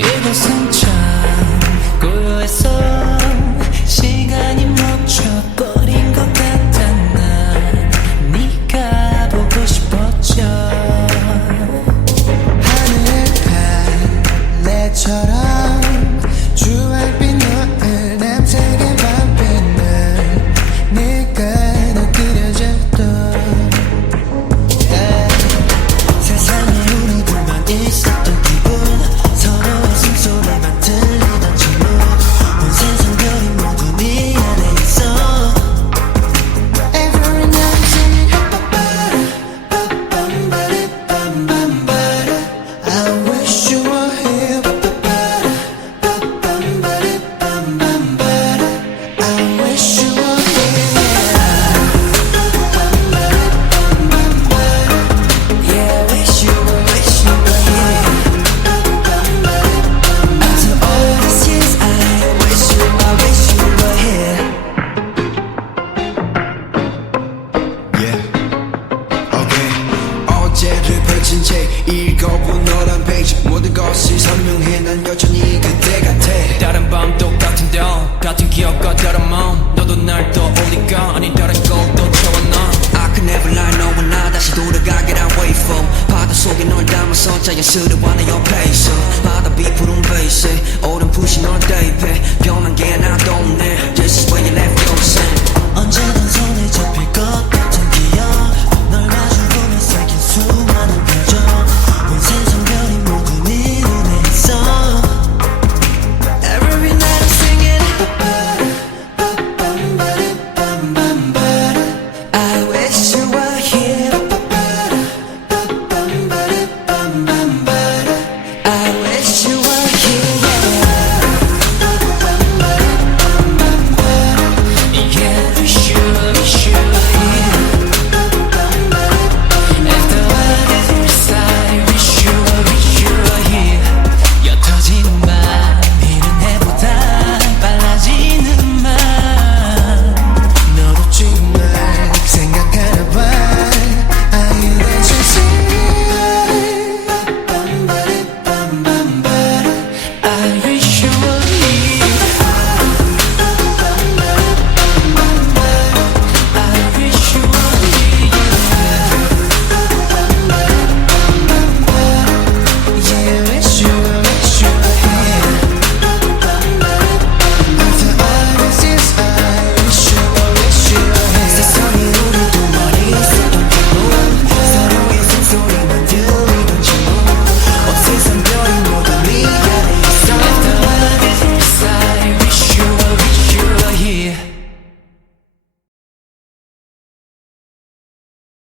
이곳은 참 고요해서 시간이 멈춰버린 것 같아. 난 네가 보고 싶었죠. 하늘한 내처럼 주황빛 노을 남색의 밤빛을 네가 더 그려졌던 세상에 우리 둘만 있었던 기분 서로의 숨소리만 들리던 침묵 온 세상 별이 모두 네 안에 있어 Every night singing 빠빠빠라 I wish you were here I wish you were Yeah, wish you were here. After all these years, I wish you were here. Yeah, okay. 어제를 펼친 책 읽어본 너란 페이지 모든 것을 선명해 난 여전히 그때 같아. 다른 밤 똑같은 데 같은 기억과 다른 마음 너도 날 떠오니까 아니 다른 것도 채워 나 I could never lie 너와 나 다시 돌아가길 I wait for 바다 속에 널 담아서 자연스러워 내 옆에 있어 바다 비 푸른 베이스